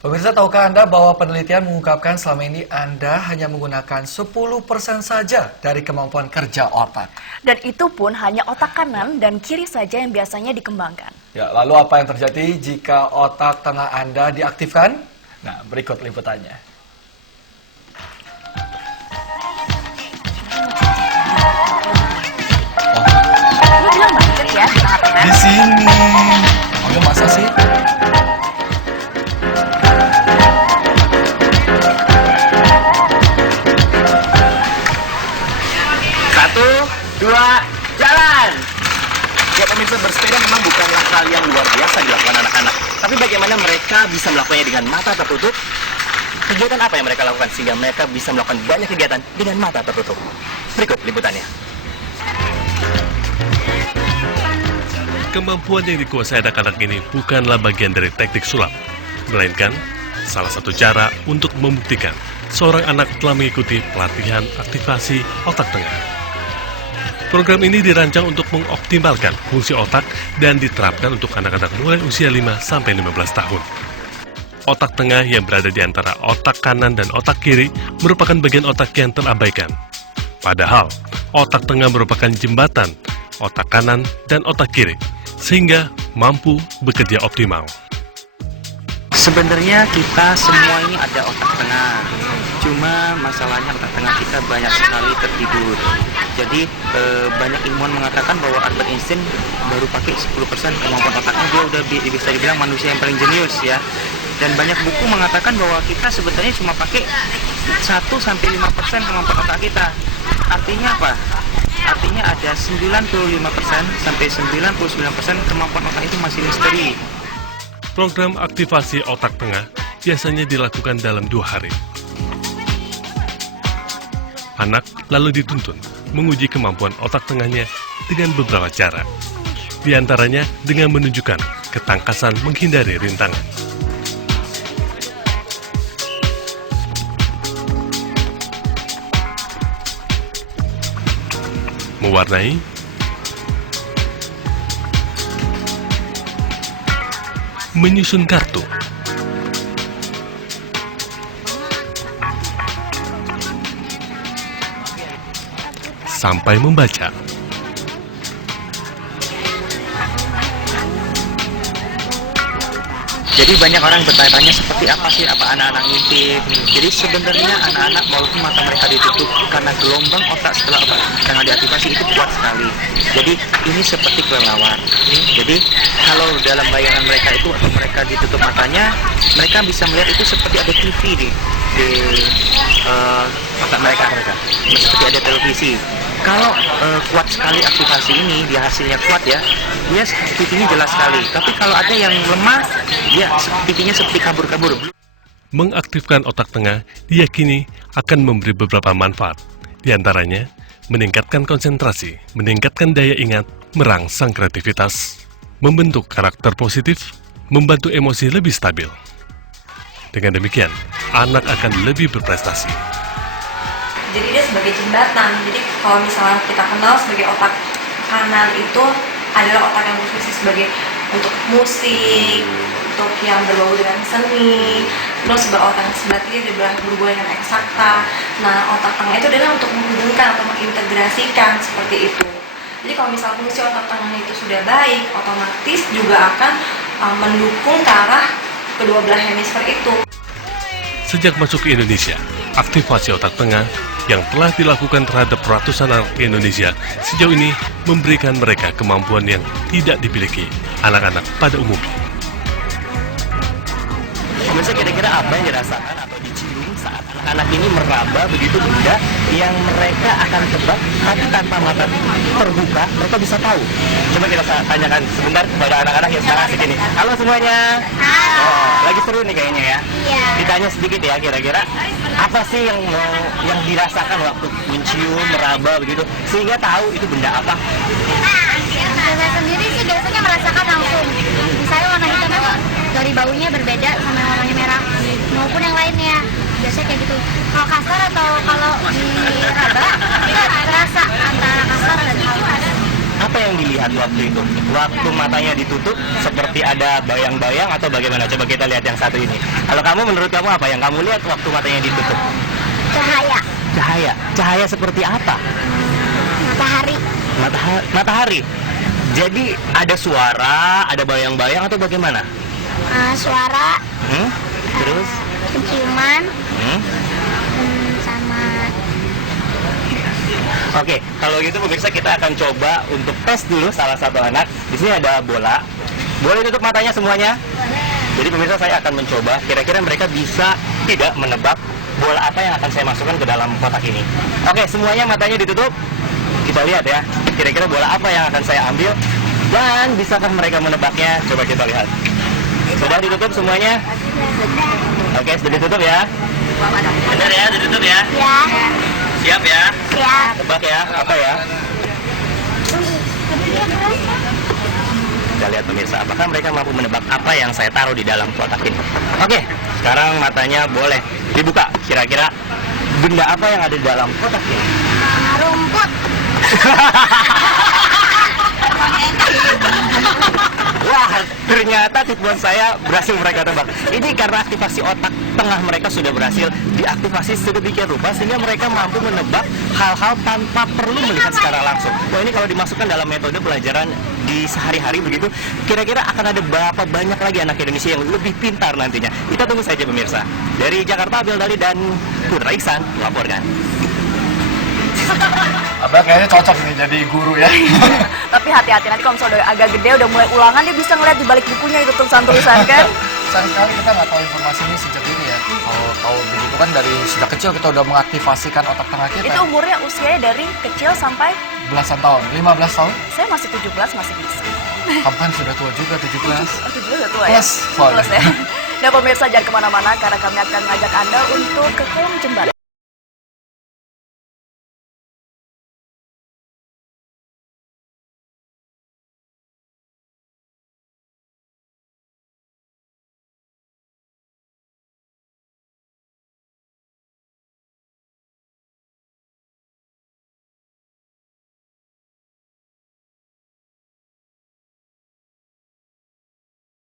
Pemirsa, tahukah Anda bahwa penelitian mengungkapkan selama ini Anda hanya menggunakan 10% saja dari kemampuan kerja otak? Dan itu pun hanya otak kanan dan kiri saja yang biasanya dikembangkan. Ya, lalu apa yang terjadi jika otak tengah Anda diaktifkan? Nah, berikut liputannya. Lu bilang banget ya di tengah-tengah. Di sini. Oh ya, masa sih? Satu, dua, jalan! Ya pemirsa, bersepeda memang bukanlah hal yang luar biasa dilakukan anak-anak. Tapi bagaimana mereka bisa melakukannya dengan mata tertutup? Kegiatan apa yang mereka lakukan sehingga mereka bisa melakukan banyak kegiatan dengan mata tertutup? Berikut liputannya. Kemampuan yang dikuasai anak-anak ini bukanlah bagian dari teknik sulap, melainkan salah satu cara untuk membuktikan seorang anak telah mengikuti pelatihan aktivasi otak tengah. Program ini dirancang untuk mengoptimalkan fungsi otak dan diterapkan untuk anak-anak mulai usia 5-15 tahun. Otak tengah yang berada di antara otak kanan dan otak kiri merupakan bagian otak yang terabaikan. Padahal, otak tengah merupakan jembatan otak kanan dan otak kiri, sehingga mampu bekerja optimal. Sebenarnya kita semua ini ada otak tengah, cuma masalahnya otak tengah kita banyak sekali tertidur. Jadi banyak ilmuwan mengatakan bahwa Albert Einstein baru pakai 10% kemampuan otaknya, dia udah bisa dibilang manusia yang paling jenius ya. Dan banyak buku mengatakan bahwa kita sebetulnya cuma pakai 1-5% kemampuan otak kita. Artinya apa? Artinya ada 95% sampai 99% kemampuan otak itu masih misteri. Program aktivasi otak tengah biasanya dilakukan dalam 2 hari. Anak lalu dituntun menguji kemampuan otak tengahnya dengan beberapa cara. Di antaranya dengan menunjukkan ketangkasan menghindari rintangan. Mewarnai, menyusun kartu, sampai membaca. Jadi banyak orang bertanya-tanya seperti apa sih apa anak-anak ngintip. Jadi sebenarnya anak-anak walaupun mata mereka ditutup karena gelombang otak setelah otak tengah diaktifasi itu kuat sekali. Jadi ini seperti kelelawar. Jadi kalau dalam bayangan mereka itu atau mereka ditutup matanya, mereka bisa melihat itu seperti ada TV di otak mereka. Seperti ada televisi. Kalau kuat sekali aktivasi ini, dia hasilnya kuat ya, dia TV-nya jelas sekali. Tapi kalau ada yang lemah, dia TV-nya seperti kabur-kabur. Mengaktifkan otak tengah diyakini akan memberi beberapa manfaat. Di antaranya, meningkatkan konsentrasi, meningkatkan daya ingat, merangsang kreativitas, membentuk karakter positif, membantu emosi lebih stabil. Dengan demikian, anak akan lebih berprestasi. Jadi dia sebagai jembatan. Jadi kalau misalnya kita kenal sebagai otak kanan itu adalah otak yang berfungsi sebagai untuk musik, untuk yang berbau dengan seni. Terus sebagai otak yang sebelah kiri adalah berhubungan dengan eksakta. Nah, otak tengah itu adalah untuk menghubungkan atau mengintegrasikan seperti itu. Jadi kalau misalnya fungsi otak tengah itu sudah baik, otomatis juga akan mendukung ke arah kedua belah hemisfer itu. Sejak masuk ke Indonesia, aktivasi otak tengah yang telah dilakukan terhadap ratusan anak di Indonesia sejauh ini memberikan mereka kemampuan yang tidak dimiliki anak-anak pada umumnya. Pemirsa, kira-kira apa yang dirasakan atau dicium saat anak-anak ini meraba begitu benda yang mereka akan tebak, tapi tanpa mata terbuka mereka bisa tahu. Coba kita tanyakan sebentar kepada anak-anak yang sekarang asik ini. Halo semuanya. Oh, lagi seru nih kayaknya ya. Iya. Ditanya sedikit ya, kira-kira apa sih yang dirasakan waktu mencium, meraba begitu sehingga tahu itu benda apa? Saya sendiri sih biasanya merasakan langsung. Misalnya warna hitam itu dari baunya berbeda sama yang warnanya merah maupun yang lainnya. Biasanya kayak gitu. Kalau kasar atau kalau diraba, kita terasa antara kasar dan halus. Apa yang dilihat waktu itu? Waktu matanya ditutup seperti ada bayang-bayang atau bagaimana? Coba kita lihat yang satu ini. Kalau kamu, menurut kamu apa yang kamu lihat waktu matanya ditutup? Cahaya. Cahaya. Cahaya seperti apa? Matahari. Matahari. Jadi ada suara, ada bayang-bayang atau bagaimana? Suara. Terus? Penciuman. Sama. Oke, kalau gitu pemirsa kita akan coba untuk tes dulu salah satu anak. Di sini ada bola. Boleh tutup matanya semuanya? Jadi pemirsa saya akan mencoba. Kira-kira mereka bisa tidak menebak bola apa yang akan saya masukkan ke dalam kotak ini. Oke, semuanya matanya ditutup. Kita lihat ya. Kira-kira bola apa yang akan saya ambil dan bisakah mereka menebaknya? Coba kita lihat. Sudah ditutup semuanya? Oke, sudah ditutup ya. Benar ya, ditutup ya. Ya. Siap ya? Siap. Tebak ya, apa ya? Kita lihat pemirsa, apakah mereka mampu menebak apa yang saya taruh di dalam kotak ini. Oke, sekarang matanya boleh dibuka. Kira-kira benda apa yang ada di dalam kotak ini? Rumput. Wah, ternyata tipuan saya berhasil mereka tebak. Ini karena aktivasi otak tengah mereka sudah berhasil diaktifasi sedemikian rupa sehingga mereka mampu menebak hal-hal tanpa perlu melihat secara langsung. Wah, ini kalau dimasukkan dalam metode pelajaran di sehari-hari begitu, kira-kira akan ada berapa banyak lagi anak Indonesia yang lebih pintar nantinya. Kita tunggu saja pemirsa. Dari Jakarta, Abel Dali dan Putra Iksan melaporkan. Abah kayaknya cocok nih jadi guru ya. Tapi hati-hati, nanti kalau misalnya udah agak gede, udah mulai ulangan, dia bisa ngeliat di balik bukunya itu tulisan-tulisan kan. Sayang sekali kita nggak tahu informasi ini sejak ini ya. Kalau tahu begitu kan dari sejak kecil kita udah mengaktifasikan otak tengah kita. Itu umurnya usianya dari kecil sampai, belasan tahun, 15 tahun. saya masih 17, masih bisa. Kamu kan sudah tua juga, 17. Oh, 17 udah tua ya? Plus, soalnya. Plus ya. Nah pemirsa, jangan kemana-mana karena kami akan mengajak Anda untuk ke kolong jembatan.